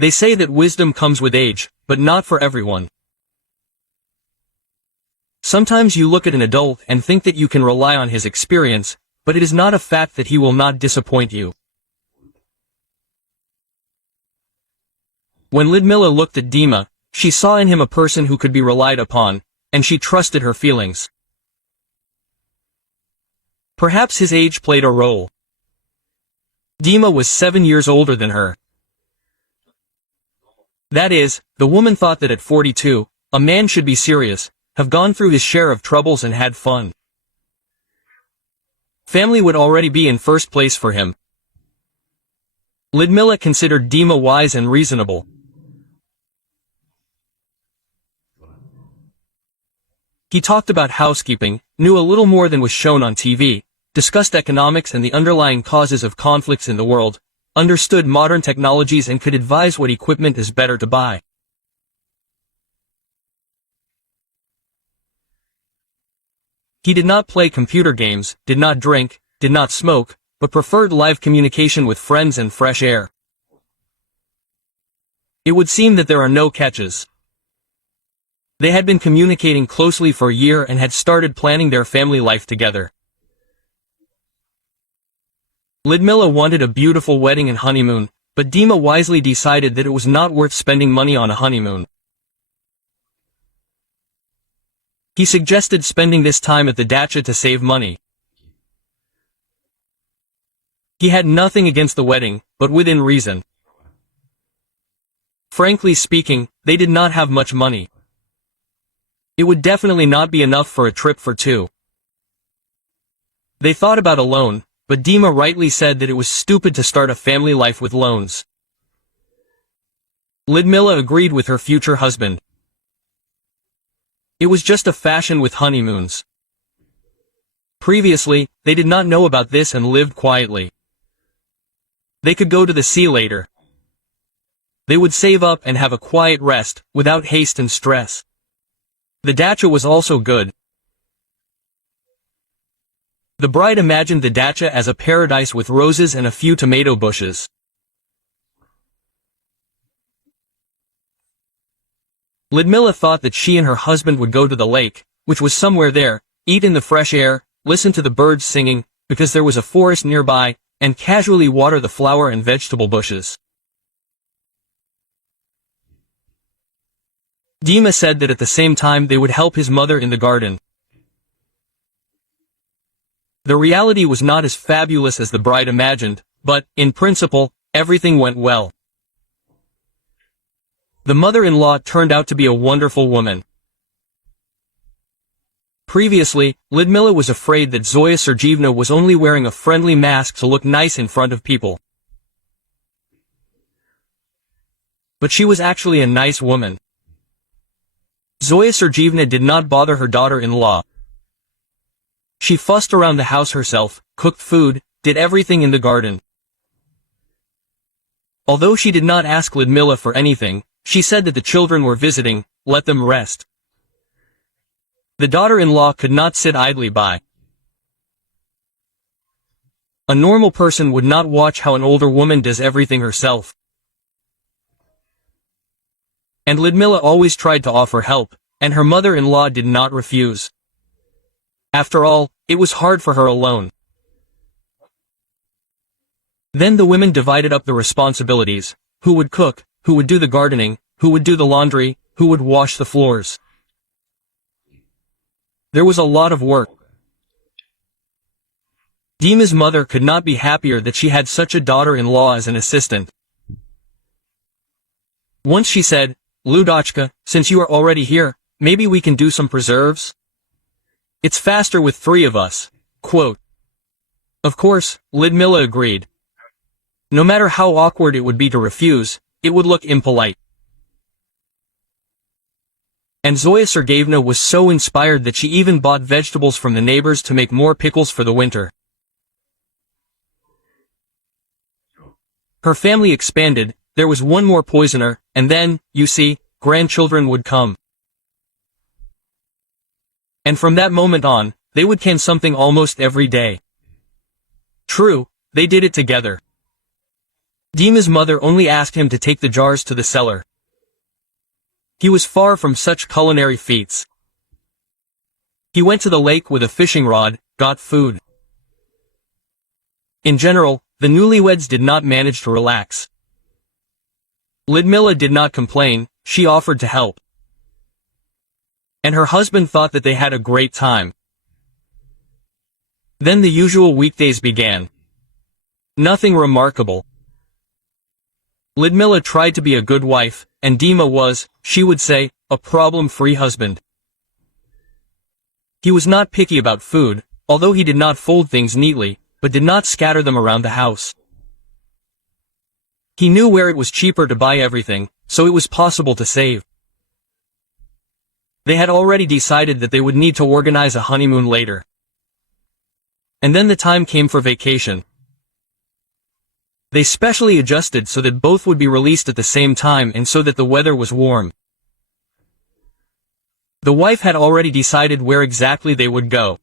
They say that wisdom comes with age, but not for everyone. Sometimes you look at an adult and think that you can rely on his experience, but it is not a fact that he will not disappoint you. When Ludmilla looked at Dima, she saw in him a person who could be relied upon, and she trusted her feelings. Perhaps his age played a role. Dima was 7 years older than her. That is, the woman thought that at 42, a man should be serious, have gone through his share of troubles and had fun. Family would already be in first place for him. Ludmilla considered Dima wise and reasonable. He talked about housekeeping, knew a little more than was shown on TV, discussed economics and the underlying causes of conflicts in the world, understood modern technologies and could advise what equipment is better to buy. He did not play computer games, did not drink, did not smoke, but preferred live communication with friends and fresh air. It would seem that there are no catches. They had been communicating closely for a year and had started planning their family life together. Ludmilla wanted a beautiful wedding and honeymoon, but Dima wisely decided that it was not worth spending money on a honeymoon. He suggested spending this time at the dacha to save money. He had nothing against the wedding, but within reason. Frankly speaking, they did not have much money. It would definitely not be enough for a trip for two. They thought about a loan, but Dima rightly said that it was stupid to start a family life with loans. Ludmilla agreed with her future husband. It was just a fashion with honeymoons. Previously, they did not know about this and lived quietly. They could go to the sea later. They would save up and have a quiet rest, without haste and stress. The dacha was also good. The bride imagined the dacha as a paradise with roses and a few tomato bushes. Ludmilla thought that she and her husband would go to the lake, which was somewhere there, eat in the fresh air, listen to the birds singing, because there was a forest nearby, and casually water the flower and vegetable bushes. Dima said that at the same time they would help his mother in the garden. The reality was not as fabulous as the bride imagined, but, in principle, everything went well. The mother-in-law turned out to be a wonderful woman. Previously, Ludmilla was afraid that Zoya Sergeyevna was only wearing a friendly mask to look nice in front of people. But she was actually a nice woman. Zoya Sergeyevna did not bother her daughter-in-law. She fussed around the house herself, cooked food, did everything in the garden. Although she did not ask Ludmilla for anything, she said that the children were visiting, let them rest. The daughter-in-law could not sit idly by. A normal person would not watch how an older woman does everything herself. And Ludmilla always tried to offer help, and her mother-in-law did not refuse. After all, it was hard for her alone. Then the women divided up the responsibilities: who would cook, who would do the gardening, who would do the laundry, who would wash the floors. There was a lot of work. Dima's mother could not be happier that she had such a daughter-in-law as an assistant. Once she said, "Ludochka, since you are already here, maybe we can do some preserves? It's faster with 3 of us." Quote. Of course, Ludmilla agreed. No matter how awkward it would be to refuse, it would look impolite. And Zoya Sergeyevna was so inspired that she even bought vegetables from the neighbors to make more pickles for the winter. Her family expanded, there was one more poisoner, and then, you see, grandchildren would come. And from that moment on, they would can something almost every day. True, they did it together. Dima's mother only asked him to take the jars to the cellar. He was far from such culinary feats. He went to the lake with a fishing rod, got food. In general, the newlyweds did not manage to relax. Ludmila did not complain, she offered to help. And her husband thought that they had a great time. Then the usual weekdays began. Nothing remarkable. Ludmila tried to be a good wife, and Dima was, she would say, a problem-free husband. He was not picky about food, although he did not fold things neatly, but did not scatter them around the house. He knew where it was cheaper to buy everything, so it was possible to save. They had already decided that they would need to organize a honeymoon later. And then the time came for vacation. They specially adjusted so that both would be released at the same time and so that the weather was warm. The wife had already decided where exactly they would go.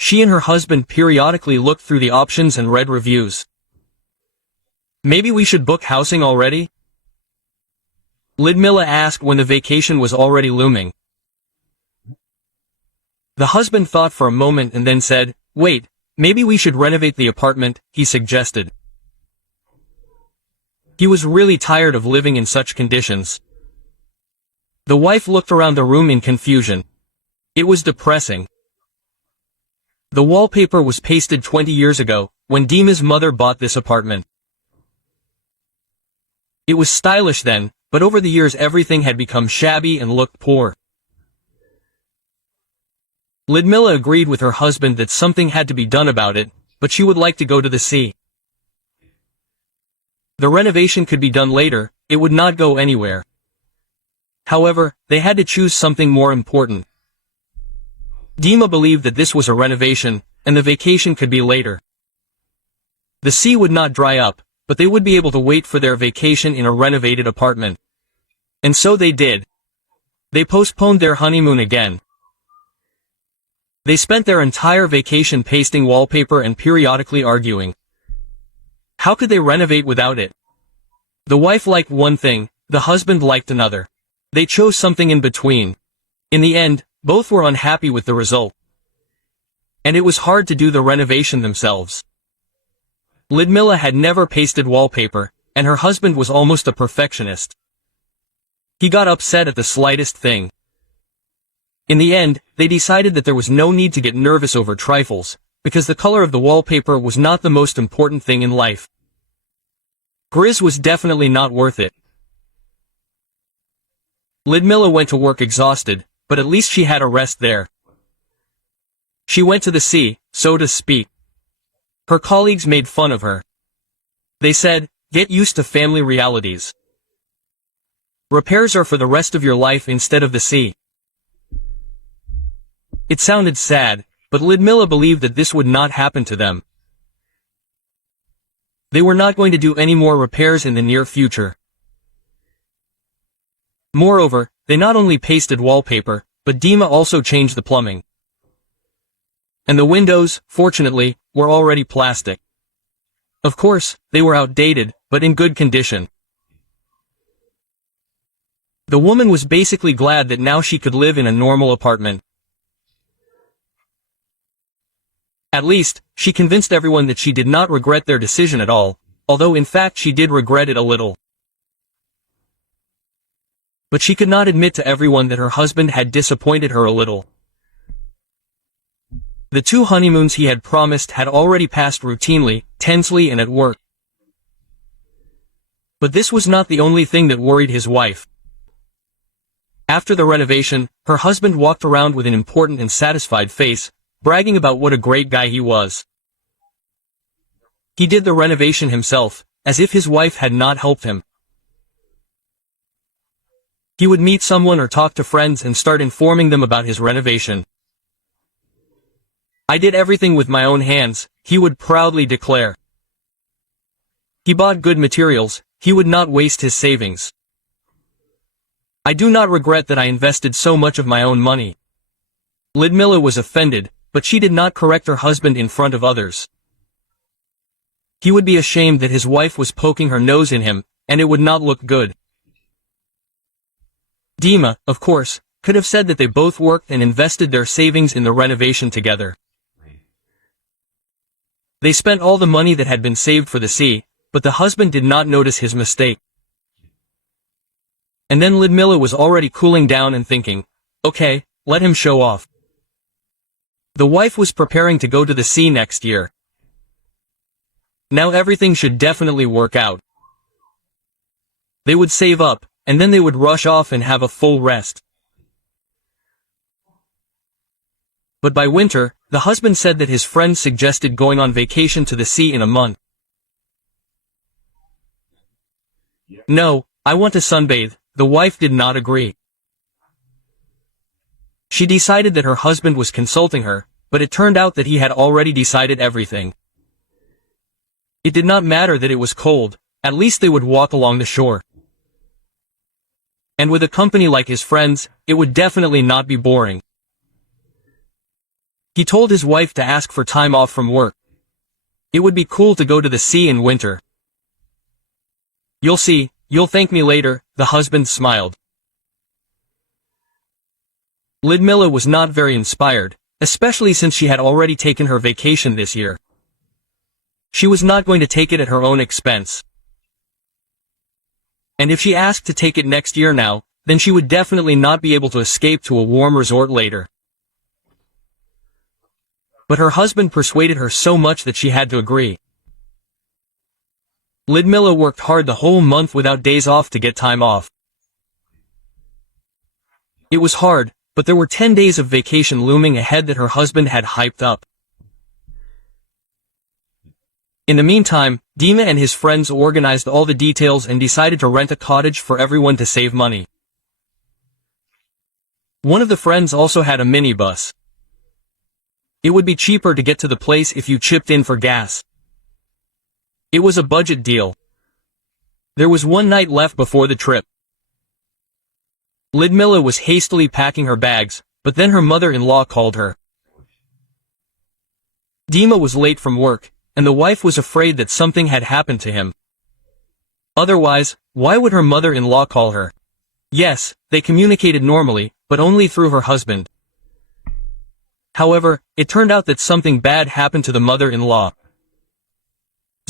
She and her husband periodically looked through the options and read reviews. Maybe we should book housing already? Ludmila asked when the vacation was already looming. The husband thought for a moment and then said, "Wait, maybe we should renovate the apartment," he suggested. He was really tired of living in such conditions. The wife looked around the room in confusion. It was depressing. The wallpaper was pasted 20 years ago, when Dima's mother bought this apartment. It was stylish then, but over the years everything had become shabby and looked poor. Ludmila agreed with her husband that something had to be done about it, but she would like to go to the sea. The renovation could be done later, it would not go anywhere. However, they had to choose something more important. Dima believed that this was a renovation, and the vacation could be later. The sea would not dry up, but they would be able to wait for their vacation in a renovated apartment. And so they did. They postponed their honeymoon again. They spent their entire vacation pasting wallpaper and periodically arguing. How could they renovate without it? The wife liked one thing, the husband liked another. They chose something in between. In the end, both were unhappy with the result. And it was hard to do the renovation themselves. Ludmila had never pasted wallpaper, and her husband was almost a perfectionist. He got upset at the slightest thing. In the end, they decided that there was no need to get nervous over trifles, because the color of the wallpaper was not the most important thing in life. Grizz was definitely not worth it. Ludmila went to work exhausted, but at least she had a rest there. She went to the sea, so to speak. Her colleagues made fun of her. They said, "Get used to family realities. Repairs are for the rest of your life instead of the sea." It sounded sad, but Ludmila believed that this would not happen to them. They were not going to do any more repairs in the near future. Moreover, they not only pasted wallpaper, but Dima also changed the plumbing. And the windows, fortunately, were already plastic. Of course, they were outdated, but in good condition. The woman was basically glad that now she could live in a normal apartment. At least, she convinced everyone that she did not regret their decision at all, although in fact she did regret it a little. But she could not admit to everyone that her husband had disappointed her a little. The 2 honeymoons he had promised had already passed routinely, tensely and at work. But this was not the only thing that worried his wife. After the renovation, her husband walked around with an important and satisfied face, bragging about what a great guy he was. He did the renovation himself, as if his wife had not helped him. He would meet someone or talk to friends and start informing them about his renovation. "I did everything with my own hands," he would proudly declare. He bought good materials, he would not waste his savings. "I do not regret that I invested so much of my own money." Ludmila was offended, but she did not correct her husband in front of others. He would be ashamed that his wife was poking her nose in him, and it would not look good. Dima, of course, could have said that they both worked and invested their savings in the renovation together. They spent all the money that had been saved for the sea, but the husband did not notice his mistake. And then Ludmilla was already cooling down and thinking, okay, let him show off. The wife was preparing to go to the sea next year. Now everything should definitely work out. They would save up, and then they would rush off and have a full rest. But by winter, the husband said that his friends suggested going on vacation to the sea in a month. No, I want to sunbathe. The wife did not agree. She decided that her husband was consulting her, but it turned out that he had already decided everything. It did not matter that it was cold, at least they would walk along the shore. And with a company like his friends, it would definitely not be boring. He told his wife to ask for time off from work. It would be cool to go to the sea in winter. You'll see, you'll thank me later, the husband smiled. Ludmilla was not very inspired, especially since she had already taken her vacation this year. She was not going to take it at her own expense. And if she asked to take it next year now, then she would definitely not be able to escape to a warm resort later. But her husband persuaded her so much that she had to agree. Ludmilla worked hard the whole month without days off to get time off. It was hard, but there were 10 days of vacation looming ahead that her husband had hyped up. In the meantime, Dima and his friends organized all the details and decided to rent a cottage for everyone to save money. One of the friends also had a minibus. It would be cheaper to get to the place if you chipped in for gas. It was a budget deal. There was one night left before the trip. Ludmilla was hastily packing her bags, but then her mother-in-law called her. Dima was late from work, and the wife was afraid that something had happened to him. Otherwise, why would her mother-in-law call her? Yes, they communicated normally, but only through her husband. However, it turned out that something bad happened to the mother-in-law.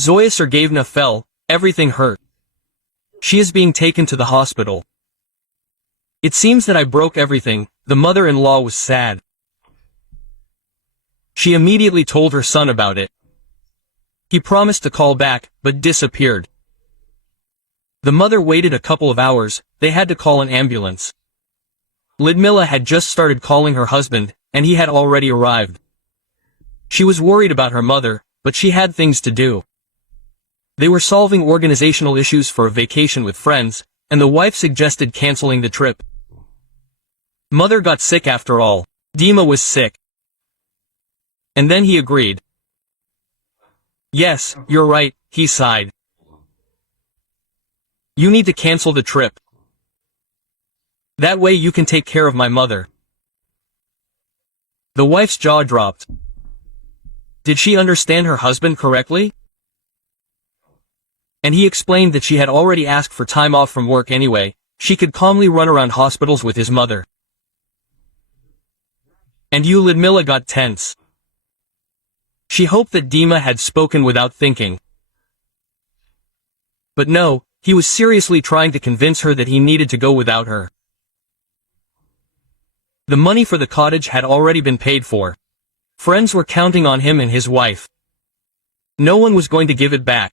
Zoya Sergeyevna fell, everything hurt. She is being taken to the hospital. It seems that I broke everything, the mother-in-law was sad. She immediately told her son about it. He promised to call back, but disappeared. The mother waited a couple of hours, they had to call an ambulance. Ludmilla had just started calling her husband, and he had already arrived. She was worried about her mother, but she had things to do. They were solving organizational issues for a vacation with friends, and the wife suggested canceling the trip. Mother got sick after all. Dima was sick. And then he agreed. Yes, you're right, he sighed. You need to cancel the trip. That way you can take care of my mother. The wife's jaw dropped. Did she understand her husband correctly? And he explained that she had already asked for time off from work anyway, she could calmly run around hospitals with his mother. And Ludmilla got tense. She hoped that Dima had spoken without thinking. But no, he was seriously trying to convince her that he needed to go without her. The money for the cottage had already been paid for. Friends were counting on him and his wife. No one was going to give it back.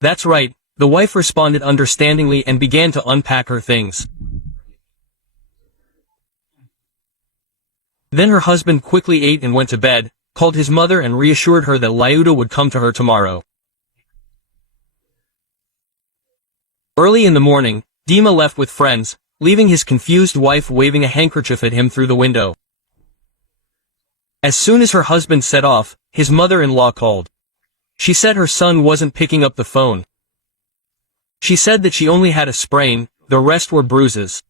That's right, the wife responded understandingly and began to unpack her things. Then her husband quickly ate and went to bed, called his mother and reassured her that Lyuda would come to her tomorrow. Early in the morning, Dima left with friends, leaving his confused wife waving a handkerchief at him through the window. As soon as her husband set off, his mother-in-law called. She said her son wasn't picking up the phone. She said that she only had a sprain, the rest were bruises.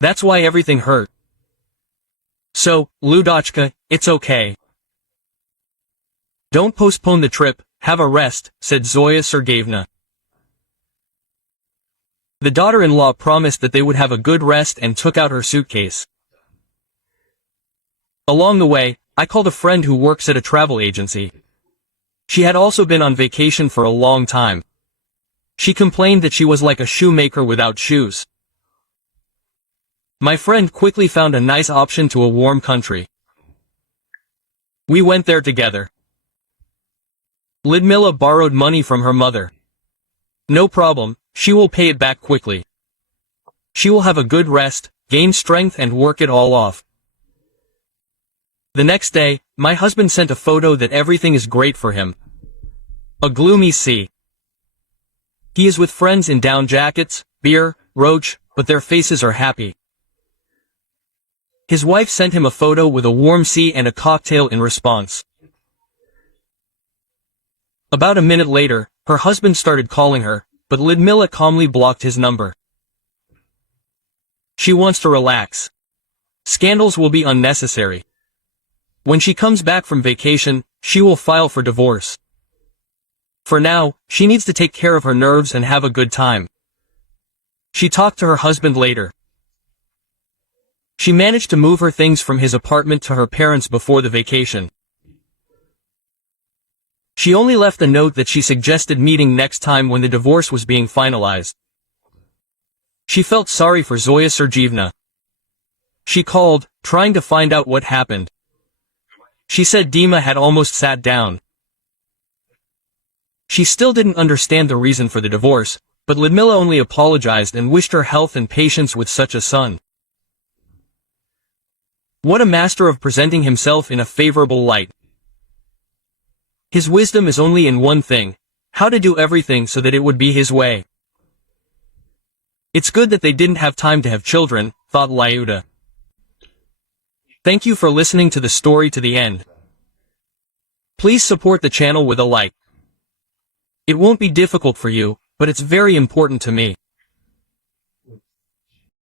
That's why everything hurt. So, Ludochka, it's okay. Don't postpone the trip, have a rest, said Zoya Sergeyevna. The daughter-in-law promised that they would have a good rest and took out her suitcase. Along the way, I called a friend who works at a travel agency. She had also been on vacation for a long time. She complained that she was like a shoemaker without shoes. My friend quickly found a nice option to a warm country. We went there together. Ludmila borrowed money from her mother. No problem, she will pay it back quickly. She will have a good rest, gain strength and work it all off. The next day, my husband sent a photo that everything is great for him. A gloomy sea. He is with friends in down jackets, beer, roach, but their faces are happy. His wife sent him a photo with a warm sea and a cocktail in response. About a minute later, her husband started calling her, but Ludmila calmly blocked his number. She wants to relax. Scandals will be unnecessary. When she comes back from vacation, she will file for divorce. For now, she needs to take care of her nerves and have a good time. She talked to her husband later. She managed to move her things from his apartment to her parents before the vacation. She only left a note that she suggested meeting next time when the divorce was being finalized. She felt sorry for Zoya Sergeyevna. She called, trying to find out what happened. She said Dima had almost sat down. She still didn't understand the reason for the divorce, but Ludmila only apologized and wished her health and patience with such a son. What a master of presenting himself in a favorable light. His wisdom is only in one thing, how to do everything so that it would be his way. It's good that they didn't have time to have children, thought Lyuda. Thank you for listening to the story to the end. Please support the channel with a like. It won't be difficult for you, but it's very important to me.